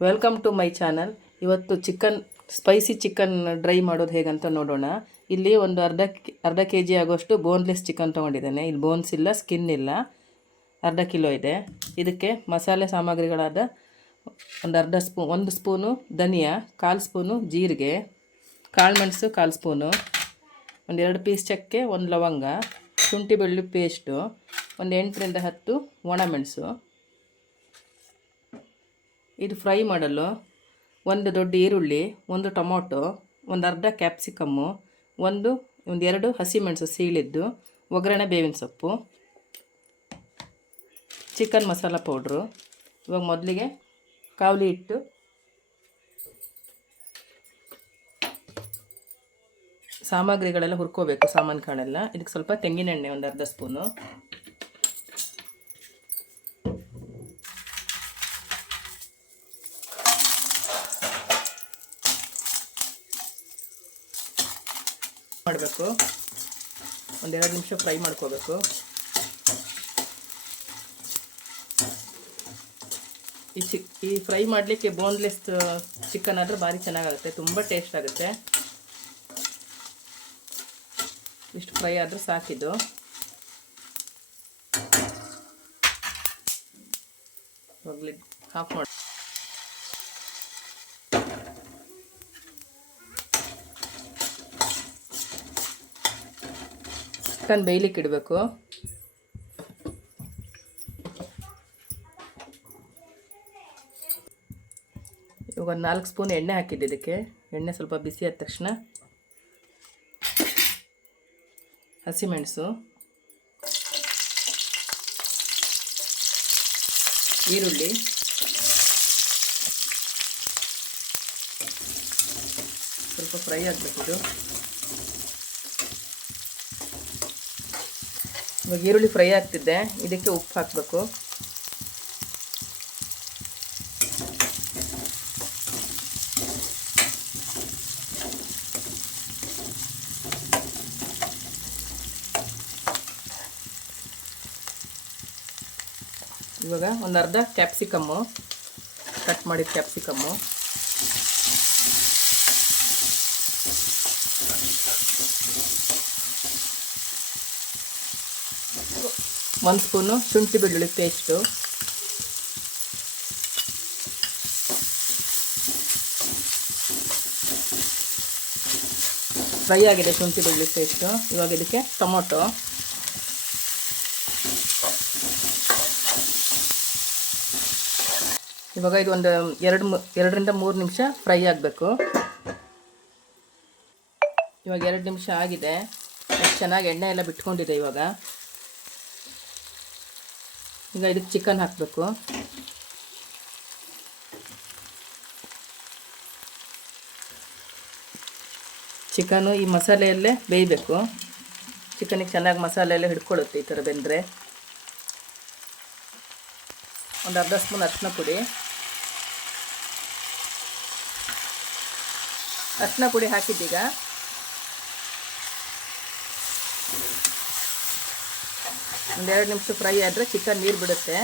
Welcome to my channel ಇವತ್ತು chicken spicy chicken dry ಮಾಡೋದು ಹೇಗಂತ ನೋಡೋಣ. ಇಲ್ಲಿ ಒಂದು ಅರ್ಧ ಅರ್ಧ ಕೆ ಜಿ ಆಗೋಷ್ಟು ಬೋನ್ಲೆಸ್ ಚಿಕನ್ ತೊಗೊಂಡಿದ್ದೇನೆ. ಇಲ್ಲಿ ಬೋನ್ಸ್ ಇಲ್ಲ ಸ್ಕಿನ್ ಇಲ್ಲ. ಅರ್ಧ ಕಿಲೋ ಇದೆ. ಇದಕ್ಕೆ ಮಸಾಲೆ ಸಾಮಗ್ರಿಗಳಾದ ಒಂದು ಅರ್ಧ ಸ್ಪೂ, ಒಂದು ಸ್ಪೂನು ಧನಿಯಾ, ಕಾಲು ಸ್ಪೂನು ಜೀರಿಗೆ, ಕಾಳು ಮೆಣಸು, ಕಾಲು ಸ್ಪೂನು, ಒಂದು ಎರಡು ಪೀಸ್ ಚಕ್ಕೆ, ಒಂದು ಲವಂಗ, ಶುಂಠಿ ಬೆಳ್ಳುಳ್ಳಿ ಪೇಸ್ಟು ಒಂದು ಎಂಟರಿಂದ ಹತ್ತು ಒಣಮೆಣಸು ಇದು ಫ್ರೈ ಮಾಡಲು ಒಂದು ದೊಡ್ಡ ಈರುಳ್ಳಿ, ಒಂದು ಟೊಮೊಟೊ, ಒಂದು ಅರ್ಧ ಕ್ಯಾಪ್ಸಿಕಮ್ಮು, ಒಂದು ಒಂದೆರಡು ಹಸಿಮೆಣಸು ಸೀಳಿದ್ದು, ಒಗ್ಗರಣೆ ಬೇವಿನ ಸೊಪ್ಪು, ಚಿಕನ್ ಮಸಾಲ ಪೌಡ್ರು, ಇವಾಗ ಮೊದಲಿಗೆ ಕಾವಲಿ ಹಿಟ್ಟು, ಸಾಮಗ್ರಿಗಳೆಲ್ಲ ಹುರ್ಕೋಬೇಕು ಸಾಮಾನು ಕಾಣೆಲ್ಲ ಇದಕ್ಕೆ ಸ್ವಲ್ಪ ತೆಂಗಿನೆಣ್ಣೆ ಒಂದು ಅರ್ಧ ಸ್ಪೂನು. ಮಾಡಬೇಕು. ಒಂದೆರಡು ನಿಮಿಷ ಫ್ರೈ ಮಾಡ್ಕೋಬೇಕು. ಈ ಚಿಕ್ ಈ ಫ್ರೈ ಮಾಡಲಿಕ್ಕೆ ಬೋನ್ಲೆಸ್ ಚಿಕನ್ ಆದರೆ ಭಾರಿ ಚೆನ್ನಾಗಾಗುತ್ತೆ. ತುಂಬ ಟೇಸ್ಟ್ ಆಗುತ್ತೆ. ಇಷ್ಟು ಫ್ರೈ ಆದರೂ ಸಾಕಿದ್ದು. ಹಾಫ್ ಮಾಡಿ ಚಿಕನ್ ಬೇಯ್ಲಿಕ್ಕೆ ಇಡಬೇಕು. ಇವಾಗ ಒಂದು ನಾಲ್ಕು ಸ್ಪೂನ್ ಎಣ್ಣೆ ಹಾಕಿದ್ದೆ ಇದಕ್ಕೆ. ಎಣ್ಣೆ ಸ್ವಲ್ಪ ಬಿಸಿ ಆದ ತಕ್ಷಣ ಹಸಿಮೆಣಸು, ಈರುಳ್ಳಿ, ಸ್ವಲ್ಪ ಫ್ರೈ ಆಗಬೇಕಿದು. ಇವಾಗ ಈರುಳ್ಳಿ ಫ್ರೈ ಆಗ್ತಿದ್ದೆ ಇದಕ್ಕೆ ಉಪ್ಪು ಹಾಕಬೇಕು. ಇವಾಗ ಒಂದು ಅರ್ಧ ಕ್ಯಾಪ್ಸಿಕಮ್ಮು ಕಟ್ ಮಾಡಿದ ಕ್ಯಾಪ್ಸಿಕಮ್ಮು ಒಂದು ಸ್ಪೂನು ಶುಂಠಿ ಬೆಳ್ಳುಳ್ಳಿ ಪೇಸ್ಟು. ಫ್ರೈ ಆಗಿದೆ ಶುಂಠಿ ಬೆಳ್ಳುಳ್ಳಿ ಪೇಸ್ಟು. ಇವಾಗ ಇದಕ್ಕೆ ಟೊಮೊಟೊ. ಇವಾಗ ಇದು ಒಂದು ಎರಡು ಎರಡರಿಂದ ಮೂರು ನಿಮಿಷ ಫ್ರೈ ಆಗಬೇಕು. ಇವಾಗ ಎರಡು ನಿಮಿಷ ಆಗಿದೆ. ಚೆನ್ನಾಗಿ ಎಣ್ಣೆ ಎಲ್ಲ ಬಿಟ್ಕೊಂಡಿದೆ ಇವಾಗ. ಈಗ ಇದಕ್ಕೆ ಚಿಕನ್ ಹಾಕಬೇಕು. ಚಿಕನು ಈ ಮಸಾಲೆಯಲ್ಲೇ ಬೇಯಬೇಕು. ಚಿಕನಿಗೆ ಚೆನ್ನಾಗಿ ಮಸಾಲೆ ಎಲ್ಲ ಹಿಡ್ಕೊಳ್ಳುತ್ತೆ ಈ ಥರ ಬೆಂದರೆ. ಒಂದು ಅರ್ಧ ಸ್ಪೂನ್ ಅರ್ಶಿನ ಪುಡಿ. ಅರ್ಶಿನ ಪುಡಿ ಹಾಕಿದ್ದೀಗ. ಒಂದೆರಡು ನಿಮಿಷ ಫ್ರೈ ಆದರೆ ಚಿಕನ್ ನೀರು ಬಿಡುತ್ತೆ.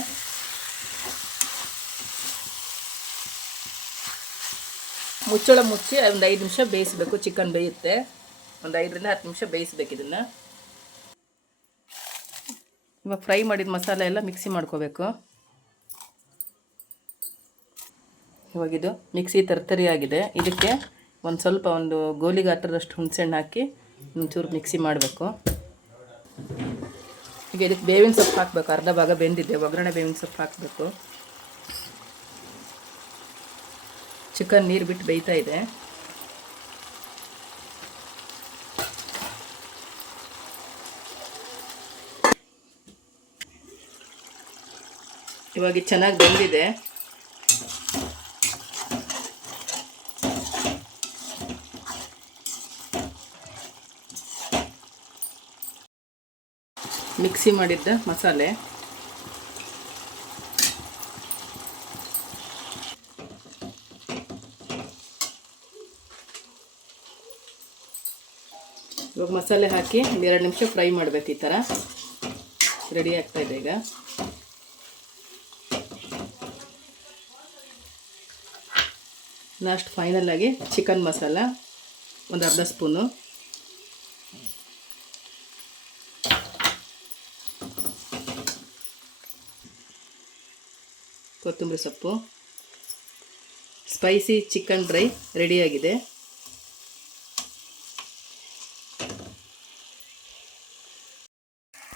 ಮುಚ್ಚಳ ಮುಚ್ಚಿ ಒಂದು ಐದು ನಿಮಿಷ ಬೇಯಿಸಬೇಕು. ಚಿಕನ್ ಬೇಯುತ್ತೆ. ಒಂದು ಐದರಿಂದ ಹತ್ತು ನಿಮಿಷ ಬೇಯಿಸ್ಬೇಕು ಇದನ್ನು. ಇವಾಗ ಫ್ರೈ ಮಾಡಿದ ಮಸಾಲೆ ಎಲ್ಲ ಮಿಕ್ಸಿ ಮಾಡ್ಕೋಬೇಕು. ಇವಾಗಿದು ಮಿಕ್ಸಿ ತರ್ತರಿ ಆಗಿದೆ ಇದಕ್ಕೆ ಒಂದು ಸ್ವಲ್ಪ ಒಂದು ಗೋಲಿ ಗಾತ್ರದಷ್ಟು ಹುಣಸೆಹಣ್ಣು ಹಾಕಿ ಒಂಚೂರು ಮಿಕ್ಸಿ ಮಾಡಬೇಕು. ಈಗ ಇದಕ್ಕೆ ಬೇವಿನ ಸೊಪ್ಪು ಹಾಕಬೇಕು. ಅರ್ಧ ಭಾಗ ಬೆಂದಿದೆ. ಒಗ್ಗರಣೆ ಬೇವಿನ ಸೊಪ್ಪು ಹಾಕಬೇಕು. ಚಿಕನ್ ನೀರು ಬಿಟ್ಟು ಬೇಯ್ತಾ ಇದೆ. ಇವಾಗ ಚೆನ್ನಾಗಿ ಬೆಂದಿದೆ. ಮಿಕ್ಸಿ ಮಾಡಿದ್ದ ಮಸಾಲೆ. ಇವಾಗ ಮಸಾಲೆ ಹಾಕಿ ಒಂದೆರಡು ನಿಮಿಷ ಫ್ರೈ ಮಾಡಬೇಕು ಈ ಥರ ರೆಡಿ ಆಗ್ತಾ ಇದೆ ಈಗ. ಲಾಸ್ಟ್ ಫೈನಲ್ ಆಗಿ ಚಿಕನ್ ಮಸಾಲ, ಒಂದು ಅರ್ಧ ಸ್ಪೂನು. ಕೊತ್ತಂಬರಿ ಸೊಪ್ಪು. ಸ್ಪೈಸಿ ಚಿಕನ್ ಡ್ರೈ ರೆಡಿಯಾಗಿದೆ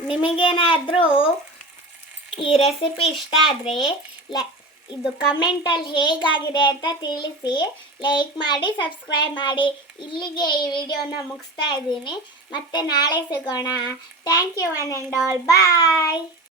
ನಿಮಗೇನಾದರೂ ಈ ರೆಸಿಪಿ ಇಷ್ಟ ಆದರೆ ಇದು ಕಮೆಂಟಲ್ಲಿ ಹೇಗಾಗಿದೆ ಅಂತ ತಿಳಿಸಿ ಲೈಕ್ ಮಾಡಿ ಸಬ್ಸ್ಕ್ರೈಬ್ ಮಾಡಿ. ಇಲ್ಲಿಗೆ ಈ ವಿಡಿಯೋನ ಮುಗಿಸ್ತಾ ಇದ್ದೀನಿ. ಮತ್ತೆ ನಾಳೆ ಸಿಗೋಣ. Thank you one and all bye